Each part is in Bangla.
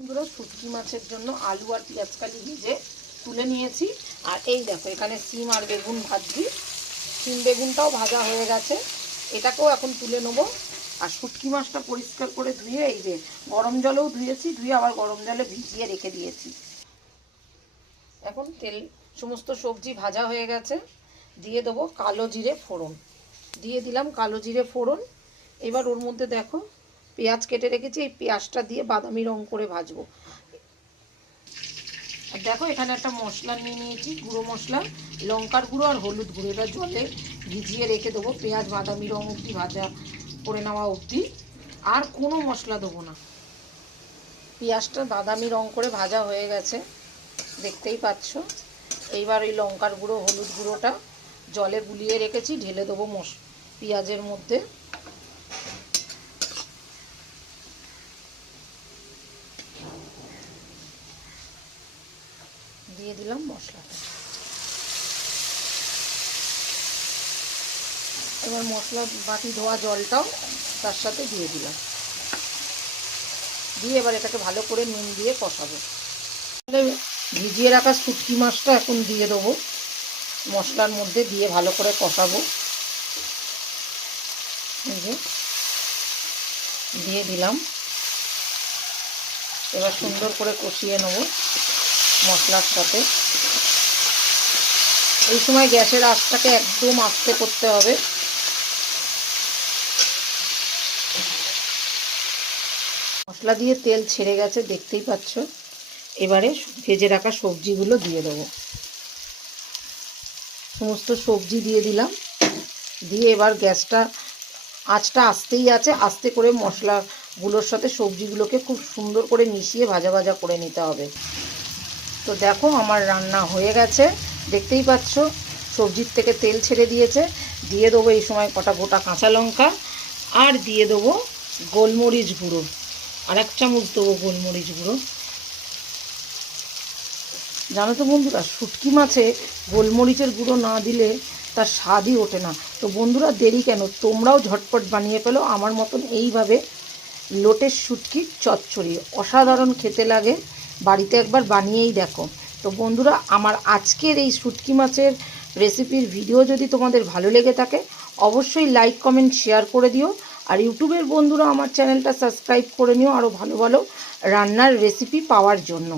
বন্ধুরা শুটকি মাছের জন্য আলু আর পেঁয়াজকালি ভেজে তুলে নিয়েছি। আর এই দেখো এখানে সিম আর বেগুন ভাজছি। সিম বেগুনটাও ভাজা হয়ে গেছে, এটাকেও এখন তুলে নেবো। আর শুটকি মাছটা পরিষ্কার করে ধুয়ে এই যে গরম জলেও ধুয়েছি, ধুয়ে আবার গরম জলে ভিজিয়ে রেখে দিয়েছি। এখন সমস্ত সবজি ভাজা হয়ে গেছে, দিয়ে দেবো কালো জিরে ফোড়ন। দিয়ে দিলাম কালো জিরে ফোড়ন। এবার ওর মধ্যে দেখো পেঁয়াজ কেটে রেখেছি, এই পেঁয়াজটা দিয়ে বাদামি রং করে ভাজবো। আর দেখো এখানে একটা মশলা নিয়ে নিয়েছি, গুঁড়ো মশলা, লঙ্কার গুঁড়ো আর হলুদ গুঁড়ো। এটা জলে ভিজিয়ে রেখে দেবো পেঁয়াজ বাদামি রং অবধি ভাজা করে নেওয়া অবধি। আর কোনো মশলা দেবো না। পেঁয়াজটা বাদামি রং করে ভাজা হয়ে গেছে, দেখতেই পাচ্ছ। এইবার ওই লঙ্কার গুঁড়ো হলুদ গুঁড়োটা জলে গুলিয়ে রেখেছি ঢেলে দেবো পেঁয়াজের মধ্যে। দিয়ে দিলাম মশলাটা। এবার মশলা বাটি ধোয়া জলটাও তার সাথে দিয়ে দিলাম। দিয়ে এবার এটাকে ভালো করে নুন দিয়ে কষাবো। ভিজিয়ে রাখা শুটকি মাছটা এখন দিয়ে দেবো মশলার মধ্যে, দিয়ে ভালো করে কষাবো। দিয়ে দিলাম। এবার সুন্দর করে কষিয়ে নেব মশলার সাথে। এই সময় গ্যাসের আঁচটাকে একদম আস্তে করতে হবে। মশলা দিয়ে তেল ছেড়ে গেছে, দেখতেই পাচ্ছ। এবারে ভেজে রাখা সবজিগুলো দিয়ে দেবো। সমস্ত সবজি দিয়ে দিলাম। দিয়ে এবার গ্যাসটা আঁচটা আস্তেই আছে, আস্তে করে মশলাগুলোর সাথে সবজিগুলোকে খুব সুন্দর করে মিশিয়ে ভাজা ভাজা করে নিতে হবে। তো দেখো আমার রান্না হয়ে গেছে, দেখতেই পাচ্ছ সবজির থেকে তেল ছেড়ে দিয়েছে। দিয়ে দেবো এই সময় কটা গোটা কাঁচা লঙ্কা, আর দিয়ে দেবো গোলমরিচ গুঁড়ো, আর 1 চামচ দেবো গোলমরিচ গুঁড়ো। জানো তো বন্ধুরা, শুটকি মাছে গোলমরিচের গুঁড়ো না দিলে তার স্বাদই ওঠে না। তো বন্ধুরা দেরি কেন, তোমরাও ঝটপট বানিয়ে ফেলো আমার মতন এইভাবে লোটের শুটকির চচ্চড়ি। অসাধারণ খেতে লাগে, বাড়িতে একবার বানিয়েই দেখো। তো বন্ধুরা আমার আজকের এই শুটকি মাছের রেসিপির ভিডিও যদি তোমাদের ভালো লেগে থাকে অবশ্যই লাইক কমেন্ট শেয়ার করে দিও। আর ইউটিউবের বন্ধুরা আমার চ্যানেলটা সাবস্ক্রাইব করে নিও আরও ভালো ভালো রান্নার রেসিপি পাওয়ার জন্য।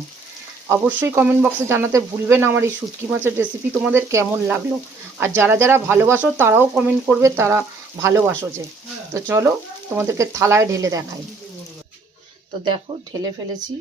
অবশ্যই কমেন্ট বক্সে জানাতে ভুলবে না আমার এই শুটকি মাছের রেসিপি তোমাদের কেমন লাগলো। আর যারা যারা ভালোবাসো তারাও কমেন্ট করবে তারা ভালোবাসো যে। তো চলো তোমাদেরকে থালায় ঢেলে দেখাই। তো দেখো ঢেলে ফেলেছি।